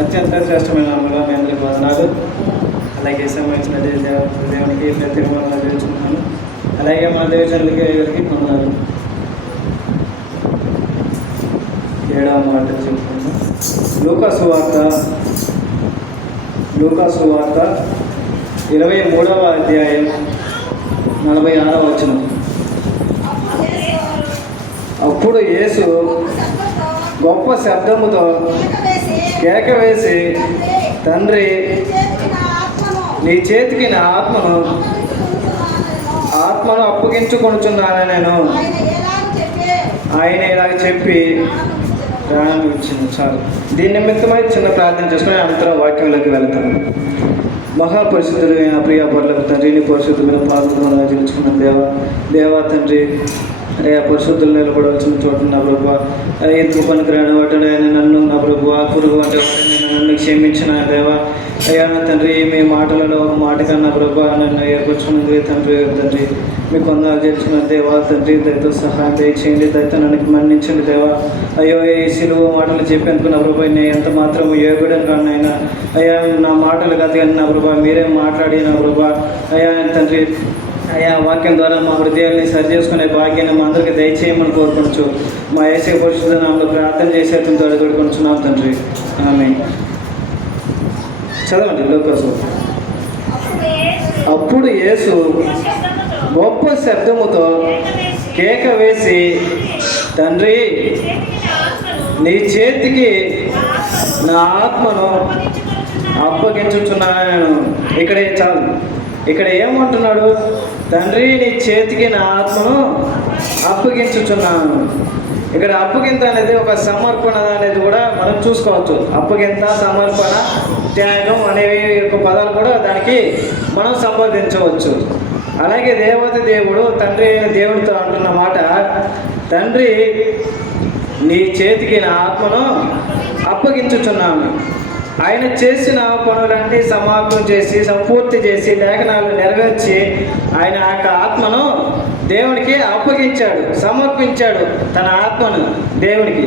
అత్యంత శ్రేష్టమైన నామములో మీ అందరికీ వందనాలు. అలాగే సంబంధించిన దేవునికి ప్రత్యేకమైన తెలుసుకున్నాను. అలాగే మన దేవజనులకి ఎవరికి వందనాలు. 7వ మాట చెప్పుకుంటాం. లూకా సువార్త 23వ అధ్యాయం 46వ వచనం. అప్పుడు యేసు గొప్ప శబ్దముతో కేక వేసి, తండ్రి, నీ చేతికి నా ఆత్మను అప్పగించుకొనుచున్నాను నేను. ఆయన ఇలాగ చెప్పి ప్రాణం ఇచ్చింది. చాలు. దీని నిమిత్తమై చిన్న ప్రార్థన చేసుకుని అనంతరం వాక్యంలోకి వెళ్తాను. మహాపరిశుద్ధులైన ప్రియ పరులకు తండ్రి, నీ పరిశుద్ధులను పాల్గొనగా తెలుసుకున్న దేవా తండ్రి, అయ్యా పరిశుద్ధులు నిలబడవలసిన చోటు నా ప్రభు, ఎందుకు పనికిరాని వాటిని ఆయన నన్ను నా ప్రభు పురుగు వంటి వాటిని నన్ను క్షమించిన దేవా. అయ్యా తండ్రి, మీ మాటలలో ఒక మాట కన్నా ప్రభు నన్ను ఏర్పరచుకున్నది తండ్రి మీ కొందరు తెలిసిన దేవా తండ్రి, దయతో సహాయం దయచేయండి, దయతో నన్ను మన్నించండి దేవా. అయ్యో ఈ సిలువ మాటలు చెప్పేందుకు నా ప్రభు నేను ఎంత మాత్రం యోగుడని కానీ అయినా అయ్యా నా మాటలు కాదు కానీ నా ప్రభు మీరే మాట్లాడి నా ప్రభు అయ్యా తండ్రి, అయ్యా వాక్యం ద్వారా మా హృదయాన్ని సరి చేసుకునే భాగ్యాన్ని మా అందరికీ దయచేయమని కోరుకొనచ్చు. మా యేసు పరిశుద్ధ నామములో ప్రార్థన చేసేందుకు ద్వారా కోరుకొనుచున్నాం తండ్రి. ఆమేన్. చదవండి. లోకాసు. అప్పుడు యేసు గొప్ప శబ్దముతో కేక వేసి, తండ్రి, నీ చేతికి నా ఆత్మను అప్పగించుచున్నాను. ఇక్కడే చాలు. ఇక్కడ ఏమంటున్నాడు? తండ్రి, నీ చేతికి నా ఆత్మను అప్పగించుచున్నాను. ఇక్కడ అప్పగింత అనేది ఒక సమర్పణ అనేది కూడా మనం చూసుకోవచ్చు. అప్పగింత, సమర్పణ, త్యాగం అనేవి పదాలు కూడా దానికి మనం సంపాదించవచ్చు. అలాగే దేవత దేవుడు తండ్రి అయిన దేవుడితో అంటున్న మాట, తండ్రి, నీ చేతికి నా ఆత్మను అప్పగించుచున్నాను. ఆయన చేసిన పనులన్నీ సమాప్తం చేసి సంపూర్తి చేసి లేఖనాలు నెరవేర్చి ఆయన యొక్క ఆత్మను దేవునికి అప్పగించాడు, సమర్పించాడు తన ఆత్మను దేవునికి.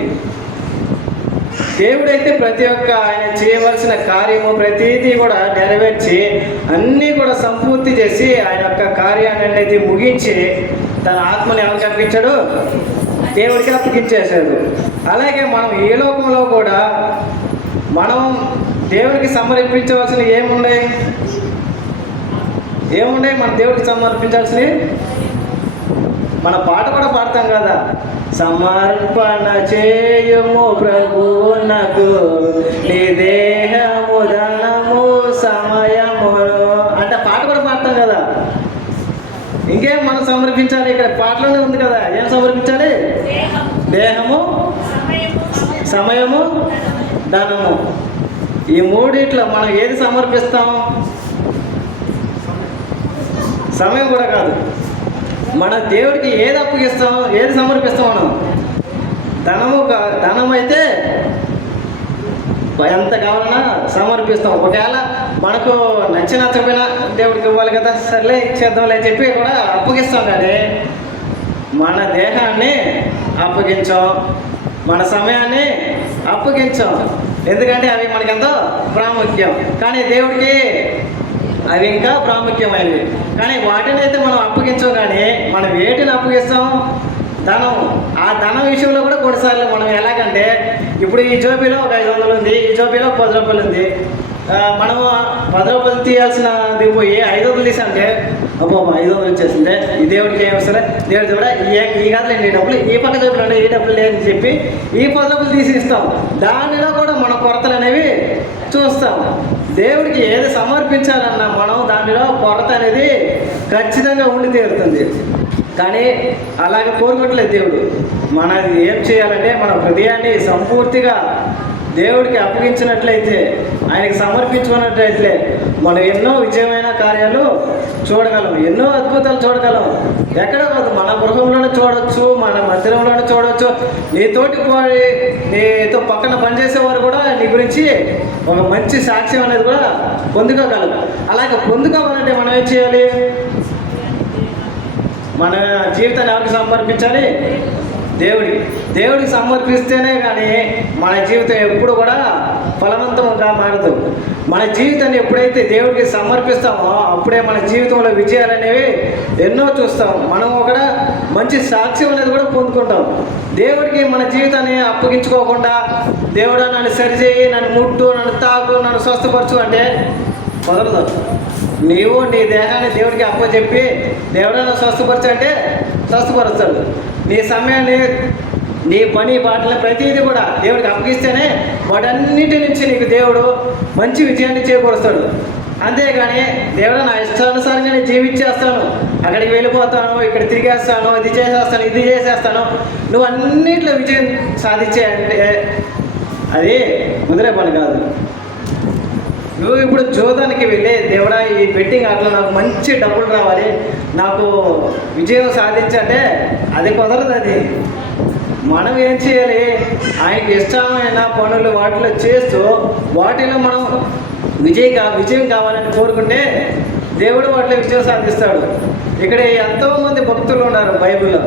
దేవుడైతే ప్రతి ఒక్క ఆయన చేయవలసిన కార్యము ప్రతిదీ కూడా నెరవేర్చి అన్నీ కూడా సంపూర్తి చేసి ఆయన యొక్క కార్యాన్ని అనేది ముగించి తన ఆత్మని ఎవరికి అప్పగించాడు? దేవుడికి అప్పగించేశాడు. అలాగే మనం ఈ లోకంలో కూడా మనం దేవుడికి సమర్పించవలసినవి ఏమున్నాయి? మన దేవుడికి సమర్పించాల్సినవి మన పాట కూడా పాడతాం కదా, సమర్పణ చేయుము ప్రభువునకు నీ దేహము ధనము సమయమును అంటే పాట కూడా పాడతాం కదా. ఇంకేం మనం సమర్పించాలి? ఇక్కడ పాటలోనే ఉంది కదా. ఏం సమర్పించాలి? దేహము, సమయము, ధనము. ఈ మూడిట్లో మనం ఏది సమర్పిస్తాం? సమయం కూడా కాదు. మన దేవుడికి ఏది అప్పగిస్తాం, ఏది సమర్పిస్తాం? మనం ధనం అయితే ఎంత కావాలన్నా సమర్పిస్తాం. ఒకవేళ మనకు నచ్చకపోయినా దేవుడికి ఇవ్వాలి కదా, సర్లే ఇచ్చేద్దాంలే అని చెప్పి కూడా అప్పగిస్తాం. కానీ మన దేహాన్ని అప్పగించాం, మన సమయాన్ని అప్పగించాం. ఎందుకంటే అవి మనకెంతో ప్రాముఖ్యం. కానీ దేవుడికి అవి ఇంకా ప్రాముఖ్యమైనవి. కానీ వాటిని అయితే మనం అప్పగించాం. కానీ మనం వేటిని అప్పగిస్తాం? ధనం. ఆ ధనం విషయంలో కూడా కొన్నిసార్లు మనం ఎలాగంటే, ఇప్పుడు ఈ జోబీలో ఒక 500 ఉంది, ఈ జోబీలో 10 రూపాయలు ఉంది. మనము 10 రూపాయలు తీయాల్సినది పోయి 500 తీసంటే అబ్బో 500 వచ్చేసిందే, ఈ దేవుడికి ఏమి వస్తారా, దేవుడి కూడా ఈ కాదులేండి ఈ డబ్బులు, ఈ పక్క జోబులు ఈ డబ్బులు లేదని చెప్పి ఈ 10 రూపాయలు తీసి ఇస్తాం. దానిలో కూడా మన కొరతలు అనేవి చూస్తాం. దేవుడికి ఏది సమర్పించాలన్నా మనం దానిలో కొరత అనేది ఖచ్చితంగా ఉండి తీరుతుంది. కానీ అలాగే కోరుకోవట్లేదు దేవుడు. మనది ఏం చేయాలంటే మన హృదయాన్ని సంపూర్తిగా దేవుడికి అప్పగించినట్లయితే, ఆయనకి సమర్పించుకున్నట్లయితే మనం ఎన్నో విజయమైన కార్యాలు చూడగలం, ఎన్నో అద్భుతాలు చూడగలం. ఎక్కడ కాదు, మన గృహంలోనే చూడవచ్చు, మన మందిరంలోనే చూడవచ్చు. నీతో పక్కన పనిచేసేవారు కూడా నీ గురించి ఒక మంచి సాక్ష్యం అనేది కూడా పొందుకోగలం. అలాగే పొందుకోవాలంటే మనం ఏం చేయాలి? మన జీవితాన్ని ఎవరికి సమర్పించాలి? దేవుడికి సమర్పిస్తేనే కానీ మన జీవితం ఎప్పుడు కూడా ఫలవంతం మారదు. మన జీవితాన్ని ఎప్పుడైతే దేవుడికి సమర్పిస్తామో అప్పుడే మన జీవితంలో విజయాలు అనేవి ఎన్నో చూస్తాం. మనం కూడా మంచి సాక్ష్యం అనేది కూడా పొందుకుంటాం. దేవుడికి మన జీవితాన్ని అప్పగించుకోకుండా దేవుడా నన్ను సరిచేయి, నన్ను ముట్టు, నన్ను తాకు, నన్ను స్వస్థపరచు అంటే కుదరదు. నీవు నీ దేహాన్ని దేవుడికి అప్పచెప్పి దేవుడన్నా స్వస్థపరచు అంటే స్వస్థపరుస్తాడు. నీ సమయాన్ని, నీ పని పాటలు ప్రతిదీ కూడా దేవుడికి అప్పగిస్తేనే వాటన్నిటి నుంచి నీకు దేవుడు మంచి విజయాన్ని చేకూరుస్తాడు. అంతేగాని దేవుడు నా ఇష్టానుసారంగా నేను జీవించేస్తాను, అక్కడికి వెళ్ళిపోతాను, ఇక్కడ తిరిగేస్తాను, ఇది చేసేస్తాను, ఇది చేసేస్తాను, నువ్వు అన్నింటిలో విజయం సాధించే అంటే అది కుదిరే పని కాదు. నువ్వు ఇప్పుడు జోదానికి వెళ్ళి దేవుడా ఈ బెట్టింగ్ ఆటలో నాకు మంచి డబ్బులు రావాలి, నాకు విజయం సాధించంటే అది కుదరదు. అది మనం ఏం చేయాలి? ఆయనకి ఇష్టమైన పనులు వాటిలో చేస్తూ వాటిలో మనం విజయం కావాలని కోరుకుంటే దేవుడు వాటిలో విజయం సాధిస్తాడు. ఇక్కడ ఎంతోమంది భక్తులు ఉన్నారు బైబిల్లో.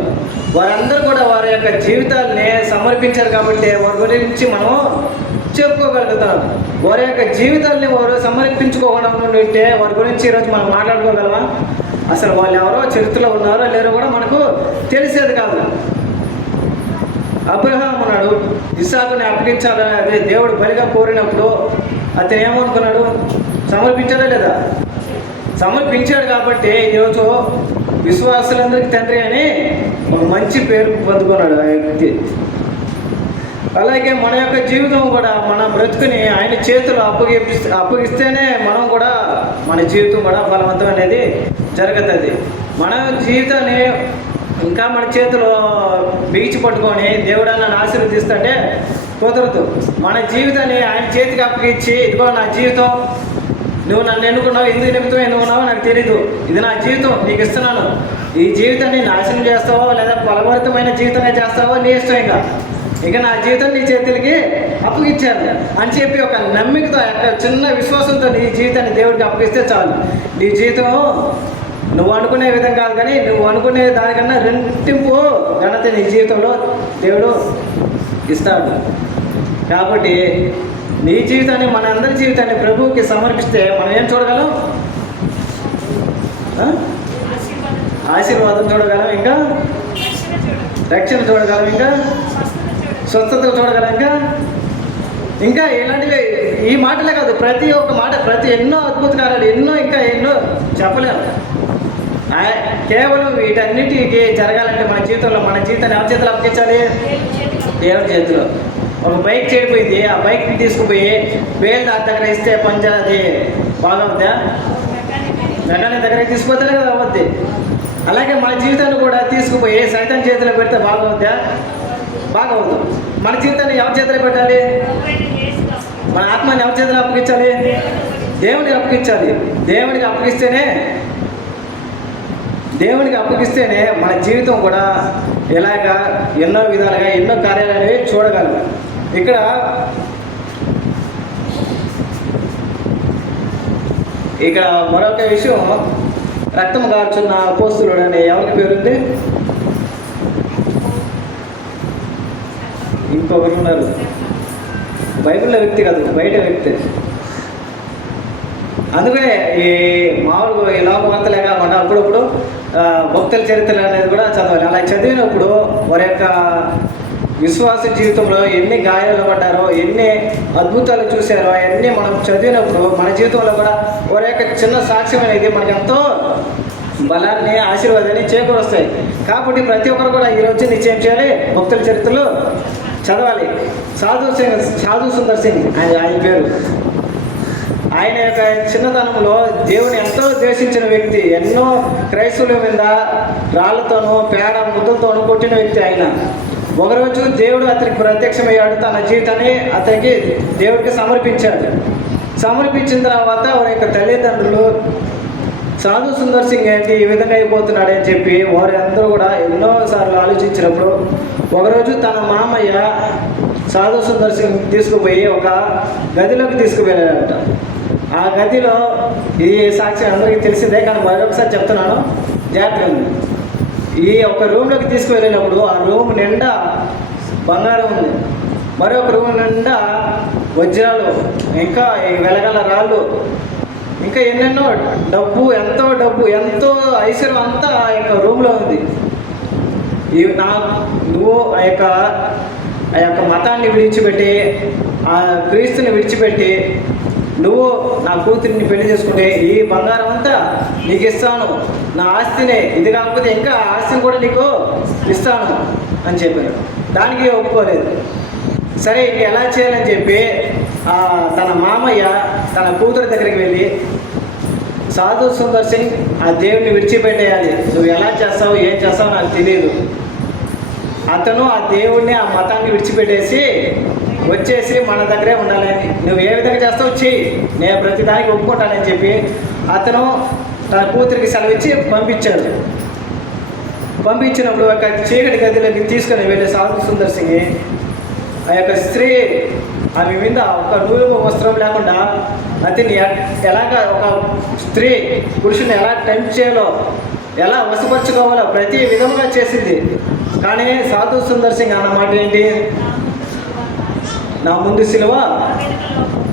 వారందరూ కూడా వారి యొక్క జీవితాలని సమర్పించారు కాబట్టి వారి గురించి మనం చెప్పుకోగలుగుతాం. వారి యొక్క జీవితాలని వారు సమర్పించుకోకుండా ఉంటే వారి గురించి ఈరోజు మనం మాట్లాడుకోగలమా? అసలు వాళ్ళు ఎవరో చరిత్రలో ఉన్నారో లేరో కూడా మనకు తెలిసేది కాదు. అబ్రహాం ఉన్నాడు, ఇస్సాకుని అప్పగించాలని అదే దేవుడు బలిగా కోరినప్పుడు అతను ఏమనుకున్నాడు? సమర్పించాడా లేదా? సమర్పించాడు కాబట్టి ఈరోజు విశ్వాసులందరికీ తండ్రి అని ఒక మంచి పేరు పొందుకున్నాడు ఆ వ్యక్తి. అలాగే మన యొక్క జీవితం కూడా మన బ్రతుకుని ఆయన చేతులు అప్పగిస్తేనే మనం కూడా మన జీవితం కూడా ఫలవంతం అనేది జరుగుతుంది. మన జీవితాన్ని ఇంకా మన చేతిలో బిగిచి పట్టుకొని దేవుడు నన్ను ఆశీర్వదిస్తుంటే కుదరదు. మన జీవితాన్ని ఆయన చేతికి అప్పగించి ఇదిగో నా జీవితం, నువ్వు నన్ను ఎన్నుకున్నావు, ఎందుకు నిమిత్తం ఎన్నుకున్నావో నాకు తెలీదు, ఇది నా జీవితం నీకు ఇస్తున్నాను, ఈ జీవితాన్ని నాశనం చేస్తావో లేదా ఫలభరితమైన జీవితంగా చేస్తావో నీ ఇష్టం. ఇక నా జీవితం నీ చేతులకి అప్పగిచ్చాను అని చెప్పి ఒక నమ్మికతో చిన్న విశ్వాసంతో నీ జీవితాన్ని దేవుడికి అప్పగిస్తే చాలు. నీ జీవితం నువ్వు అనుకునే విధం కాదు, కానీ నువ్వు అనుకునే దానికన్నా రెండింపు ఘనత నీ జీవితంలో దేవుడు ఇస్తాడు. కాబట్టి నీ జీవితాన్ని, మన అందరి జీవితాన్ని ప్రభువుకి సమర్పిస్తే మనం ఏం చూడగలం? ఆశీర్వాదం చూడగలం, ఇంకా రక్షణ చూడగలం, ఇంకా స్వస్థత చూడగలం, ఇంకా ఇలాంటివి. ఈ మాటలే కాదు, ప్రతి ఒక్క మాట, ఎన్నో అద్భుత కార్యాలు, ఇంకా ఎన్నో చెప్పలేము. కేవలం వీటన్నిటికీ జరగాలంటే మన జీవితాన్ని ఎవరి చేతులు అప్పగించాలి? దేవుడి చేతిలో. ఒక బైక్ చెడిపోయింది, ఆ బైక్ని తీసుకుపోయి వేలు దాని దగ్గర ఇస్తే అది బాగా అవుద్దా? మెకానిక్ దగ్గరికి తీసుకుపోతేనే కదా అవద్ది. అలాగే మన జీవితాన్ని కూడా తీసుకుపోయి సైతాన్ చేతిలో పెడితే బాగవుద్దా? బాగవద్దు. మన జీవితాన్ని ఎవరి చేతిలో పెట్టాలి? మన ఆత్మని ఎవరి చేతిలో అప్పగించాలి? దేవుడికి అప్పగించాలి. దేవుడికి అప్పగిస్తేనే మన జీవితం కూడా ఇలాగా ఎన్నో విధాలుగా ఎన్నో కార్యాలు అనేవి చూడగలం. ఇక్కడ మరొక విషయం, రక్తం కార్చున్న అపోస్తలుడు అని ఎవరికి పేరుంది? ఇంకొకరు ఉన్నారు, బైబిల్లో వ్యక్తి కాదు, బయట వ్యక్తి. అందుకనే ఈ మామూలుగా ఈ లోకవంతలే కాకుండా అప్పుడప్పుడు భక్తుల చరిత్రలు అనేది కూడా చదవాలి. అలా చదివినప్పుడు వారి యొక్క విశ్వాస జీవితంలో ఎన్ని గాయాలు పడ్డారో, ఎన్ని అద్భుతాలు చూశారో అవన్నీ మనం చదివినప్పుడు మన జీవితంలో కూడా వారి యొక్క చిన్న సాక్ష్యం అనేది మనకి ఎంతో బలాన్ని, ఆశీర్వాదాన్ని చేకూరుస్తాయి. కాబట్టి ప్రతి ఒక్కరు కూడా ఈరోజు నిశ్చయం చేయాలి, భక్తుల చరిత్రలు చదవాలి. సాధు సుందర్ సింగ్ ఆయన పేరు. ఆయన యొక్క చిన్నతనంలో దేవుని ఎంతో ద్వేషించిన వ్యక్తి. ఎన్నో క్రైస్తవుల మీద రాళ్లతోనూ పేడ ముద్దలతోనూ కొట్టిన వ్యక్తి ఆయన. ఒకరోజు దేవుడు అతనికి ప్రత్యక్షమయ్యాడు, తన జీవితాన్ని అతనికి దేవుడికి సమర్పించాడు. సమర్పించిన తర్వాత వారి యొక్క తల్లిదండ్రులు సాధు సుందర్ సింగ్ ఏంటి ఈ విధంగా అయిపోతున్నాడని చెప్పి వారి అందరూ కూడా ఎన్నోసార్లు ఆలోచించినప్పుడు ఒకరోజు తన మామయ్య సాధు సుందర్ సింగ్ తీసుకుపోయి ఒక గదిలోకి తీసుకువెళ్ళాడట. ఆ గదిలో ఈ సాక్ష్యం అందరికీ తెలిసిందే, కానీ మరొకసారి చెప్తున్నాను, జాగ్రత్తగా ఉంది. ఈ ఒక రూమ్లోకి తీసుకువెళ్ళినప్పుడు ఆ రూమ్ నిండా బంగారం ఉంది, మరొక రూమ్ నిండా వజ్రాలు, ఇంకా ఈ వెలగల రాళ్ళు, ఇంకా ఎన్నెన్నో డబ్బు, ఎంతో ఐశ్వర్యం అంతా ఆ యొక్క రూమ్లో ఉంది. నువ్వు ఆ యొక్క మతాన్ని విడిచిపెట్టి, ఆ క్రీస్తుని విడిచిపెట్టి నువ్వు నా కూతురిని పెళ్లి చేసుకుంటే ఈ బంగారం అంతా నీకు ఇస్తాను, నా ఆస్తిని, ఇది కాకపోతే ఇంకా ఆస్తిని కూడా నీకు ఇస్తాను అని చెప్పాడు. దానికి ఒప్పుకోలేదు. సరే ఇంక ఎలా చేయాలని చెప్పి తన మామయ్య తన కూతురు దగ్గరికి వెళ్ళి, సాధు సుందర్ సింగ్, ఆ దేవుడిని విడిచిపెట్టేయాలి, నువ్వు ఎలా చేస్తావు ఏం చేస్తావు నాకు తెలియదు. అతను ఆ దేవుడిని, ఆ మతాన్ని విడిచిపెట్టేసి వచ్చేసి మన దగ్గరే ఉండాలని, నువ్వు ఏ విధంగా చేస్తావు చెయ్యి, నేను ప్రతిదానికి ఒప్పుకుంటానని చెప్పి అతను తన కూతురికి సెలవిచ్చి పంపించాడు. పంపించినప్పుడు ఒక చీకటి గదిలోకి తీసుకొని వెళ్ళే సాధు సుందర్ సింగ్ ఆ యొక్క స్త్రీ ఆమె మీద ఒక నూలు వస్త్రం లేకుండా అతన్ని ఎలాగ ఒక స్త్రీ పురుషుని ఎలా టెంప్ట్ చేయాలో, ఎలా వశపరచుకోవాలో ప్రతి విధంగా చేసింది. కానీ సాధు సుందర్ సింగ్ అన్నమాట ఏంటి, నా ముందు సిలువ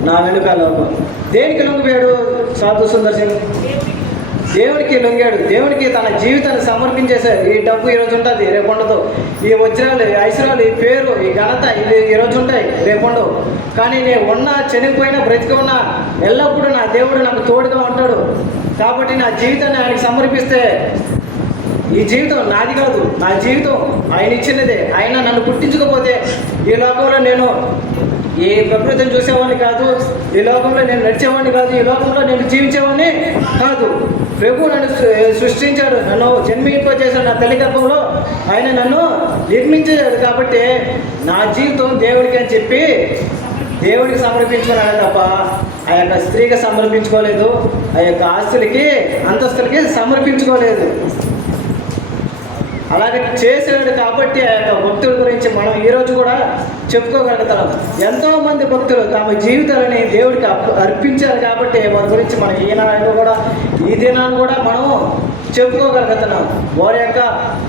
నా వెనుక లోకం. దేనికి లొంగిపోయాడు సాధు సుందర్ సింగ్? దేవుడికి లొంగాడు. దేవుడికి తన జీవితాన్ని సమర్పించేశాడు. ఈ డబ్బు ఈరోజు ఉంటుంది, రేపు ఉండదు. ఈ వజ్రాలు, ఈ ఐశ్వర్యాలు, ఈ పేరు, ఈ ఘనత ఇవి ఈరోజు ఉంటాయి, రేపు ఉండవు. కానీ నేను ఉన్నా, చనిపోయినా, బ్రతికి ఉన్నా, ఎల్లప్పుడూ నా దేవుడు నాకు తోడుగా ఉంటాడు. కాబట్టి నా జీవితాన్ని ఆయనకి సమర్పిస్తే, ఈ జీవితం నాది కాదు, నా జీవితం ఆయన ఇచ్చినదే. ఆయన నన్ను పుట్టించకపోతే ఈ లోకంలో నేను ఈ ప్రకృతిని చూసేవాడిని కాదు, ఈ లోకంలో నేను నడిచేవాడిని కాదు, ఈ లోకంలో నేను జీవించేవాడిని కాదు. ప్రభు నన్ను సృష్టించాడు, నన్ను జన్మింపజేశాడు, నా తల్లి గర్భంలో ఆయన నన్ను నిర్మించాడు. కాబట్టి నా జీవితం దేవుడికి అని చెప్పి దేవుడికి సమర్పించుకున్నాడు తప్ప ఆ యొక్క స్త్రీకి సమర్పించుకోలేదు, ఆ యొక్క ఆస్తులకి అంతస్తులకి సమర్పించుకోలేదు. అలాగే చేశాడు. కాబట్టి ఆ యొక్క భక్తుల గురించి మనం ఈరోజు కూడా చెప్పుకోగలుగుతాం. ఎంతోమంది భక్తులు తమ జీవితాలని దేవుడికి అర్పించారు. కాబట్టి వారి గురించి మనం ఈ దినాన్ని కూడా మనం చెప్పుకోగలుగుతున్నాం. వారి యొక్క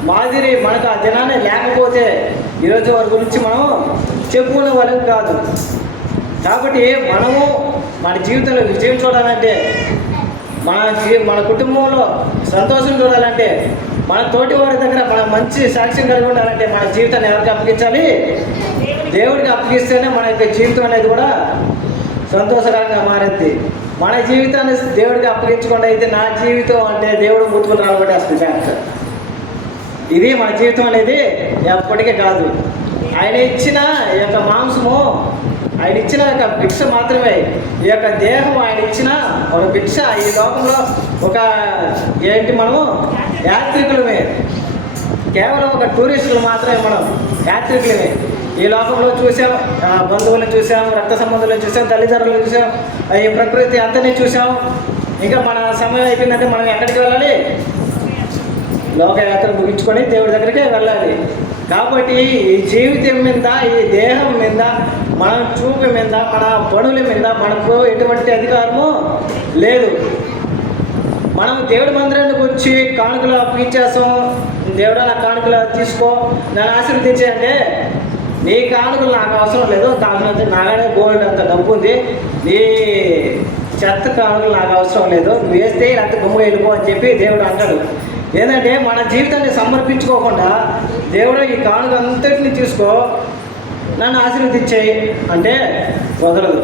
మాదిరి మనకు ఆ దినాన్ని లేకపోతే ఈరోజు వారి గురించి మనం చెప్పుకునే వాళ్ళం కాదు. కాబట్టి మనము మన జీవితంలో విజయం చూడాలంటే, మన కుటుంబంలో సంతోషం చూడాలంటే, మన తోటి వారి దగ్గర మనం మంచి సాక్ష్యం కలిగి ఉండాలంటే మన జీవితాన్ని ఎవరికి అప్పగించాలి? దేవుడికి అప్పగిస్తేనే మన యొక్క జీవితం అనేది కూడా సంతోషకరంగా మారింది. మన జీవితాన్ని దేవుడికి అప్పగించకుండా అయితే నా జీవితం అంటే దేవుడు ముట్టుకుని రాబట్టేస్తుంది. ఇది మన జీవితం అనేది ఎప్పటికీ కాదు. ఆయన ఇచ్చిన ఈ యొక్క మాంసము, ఆయన ఇచ్చిన యొక్క భిక్ష మాత్రమే. ఈ యొక్క దేహం ఆయన ఇచ్చిన ఒక భిక్ష. ఈ లోకంలో ఒక మనము యాత్రికులమే, కేవలం ఒక టూరిస్టులు మాత్రమే, మనం యాత్రికులమే. ఈ లోకంలో చూసాం, బంధువులను చూసాం, రక్త సంబంధులను చూసాం, తల్లిదండ్రులను చూసాం, ఈ ప్రకృతి అంతనే చూసాం. ఇంకా మన సమయం అయిపోయిందంటే మనం ఎక్కడికి వెళ్ళాలి? లోకయాత్ర ముగించుకొని దేవుడి దగ్గరికి వెళ్ళాలి. కాబట్టి ఈ జీవితం మీద, ఈ దేహం మీద, మన చూపు మీద, మన పనుల మీద మనకు ఎటువంటి అధికారము లేదు. మనం దేవుడి మందిరానికి వచ్చి కానుకలు అప్పగించేస్తాం. దేవుడా నా కానుకలు తీసుకో, నన్ను ఆశీర్వదించే అంటే, నీ కానుకలు నాకు అవసరం లేదు, నాగానే గోల్డ్ అంత డబ్బు ఉంది, నీ చెత్త కానుకలు నాకు అవసరం లేదు, నువ్వు వేస్తే అంత గుమ్మగా వెళ్ళిపో అని చెప్పి దేవుడు అంటాడు. ఏంటంటే మన జీవితాన్ని సమర్పించుకోకుండా దేవుడు ఈ కానుక అంతటిని తీసుకో, నన్ను ఆశీర్వదించేయి అంటే కుదరదు.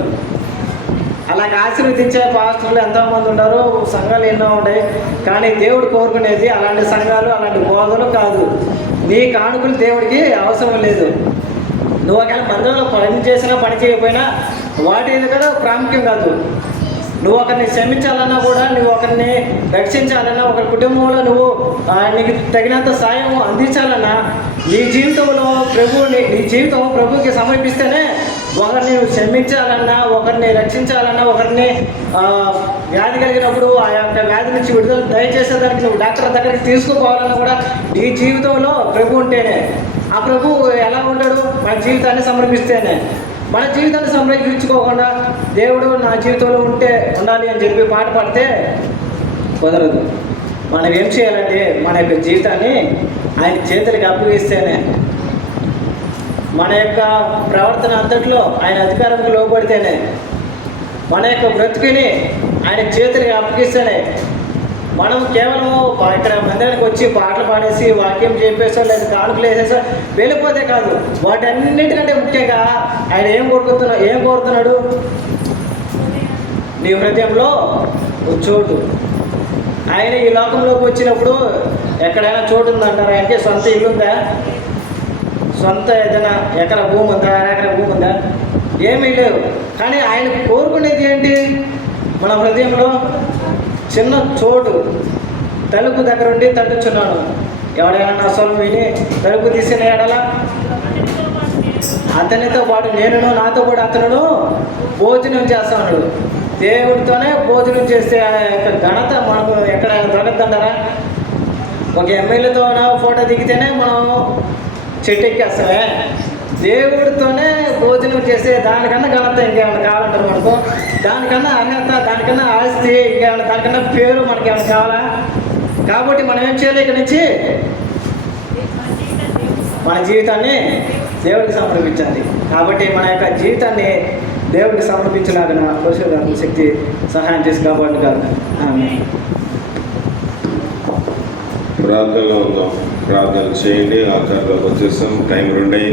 అలాగే ఆశీర్వదించే పాస్టర్లు ఎంతోమంది ఉన్నారు, సంఘాలు ఎన్నో ఉంటాయి. కానీ దేవుడు కోరుకునేది అలాంటి సంఘాలు, అలాంటి బోధలు కాదు. నీ కానుకలు దేవుడికి అవసరం లేదు. నువ్వు ఒకవేళ మందిరంలో పని చేసినా పని చేయకపోయినా వాటి కూడా ప్రాముఖ్యం కాదు. నువ్వు ఒకరిని క్షమించాలన్నా కూడా, నువ్వు ఒకరిని రక్షించాలన్నా, ఒకరి కుటుంబంలో నువ్వు నీకు తగినంత సాయం అందించాలన్నా, నీ జీవితంలో నీ జీవితం ప్రభువుకి సమర్పిస్తేనే ఒకరిని నువ్వు క్షమించాలన్నా, ఒకరిని రక్షించాలన్నా, ఒకరిని వ్యాధి కలిగినప్పుడు ఆ యొక్క వ్యాధి నుంచి విడుదల దయచేసేదానికి నువ్వు డాక్టర్ దగ్గరికి తీసుకుపోవాలన్నా కూడా నీ జీవితంలో ప్రభు ఉంటేనే. ఆ ప్రభు ఎలా ఉంటాడు? మన జీవితాన్ని సమర్పిస్తేనే. మన జీవితాన్ని సంరక్షించుకోకుండా దేవుడు నా జీవితంలో ఉండాలి అని చెప్పి పాట పాడితే కుదరదు. మనం ఏం చేయాలంటే మన యొక్క జీవితాన్ని ఆయన చేతులకి అప్పగిస్తేనే. మన యొక్క ప్రవర్తన అంతట్లో ఆయన అధికారంకి లోబడితేనే, మన యొక్క బ్రతుకుని ఆయన చేతులకి అప్పగిస్తేనే, మనం కేవలం ఇక్కడ మందిరానికి వచ్చి పాటలు పాడేసి వాక్యం చెప్పేసో లేదా కానుకలు వేసేసో వెళ్ళిపోతే కాదు. వాటన్నిటికంటే ముఖ్యంగా ఆయన ఏం కోరుతున్నాడు? నీ హృదయంలో చోటు. ఆయన ఈ లోకంలోకి వచ్చినప్పుడు ఎక్కడైనా చోటు ఉందంటారా? అంటే సొంత ఇల్లు ఉందా? సొంత ఏదైనా ఎకరా భూమి ఉందా? అరెకరా భూమి ఉందా? ఏమీ లేవు. కానీ ఆయన కోరుకునేది ఏంటి? మన హృదయంలో చిన్న చోటు. తలుపు దగ్గర ఉండి తట్టుచున్నాను, ఎవడైనా నా స్వరం విని తలుపు తీసిన ఎడల అతనితో పాటు నేనును, నాతో పాటు అతను భోజనం చేస్తాను. దేవుడితోనే భోజనం చేస్తే ఆ యొక్క ఘనత మనకు ఎక్కడైనా దొరకదంటారా? ఒక ఎమ్మెల్యేతో ఫోటో దిగితేనే మనం చెట్టు ఎక్కేస్తామే. దేవుడితోనే భోజనం చేసే దానికన్నా ఘనత ఇంకేమైనా కావాలంటారు మనకు? దానికన్నా అర్హత, దానికన్నా ఆస్తి, ఇంకేమైనా దానికన్నా పేరు మనకేమైనా కావాలా? కాబట్టి మనం ఏం చేయాలి? ఇక్కడి నుంచి మన జీవితాన్ని దేవుడికి సమర్పించాలి. కాబట్టి మన యొక్క జీవితాన్ని దేవుడికి సమర్పించలాగిన పరిశుద్ధాత్మ శక్తి సహాయం చేసి కాబట్టి కాదు. ప్రార్థనలో ఉందాం. ప్రార్థన చేయండి. ఆఖరిలోకి వచ్చేసాం. టైం 2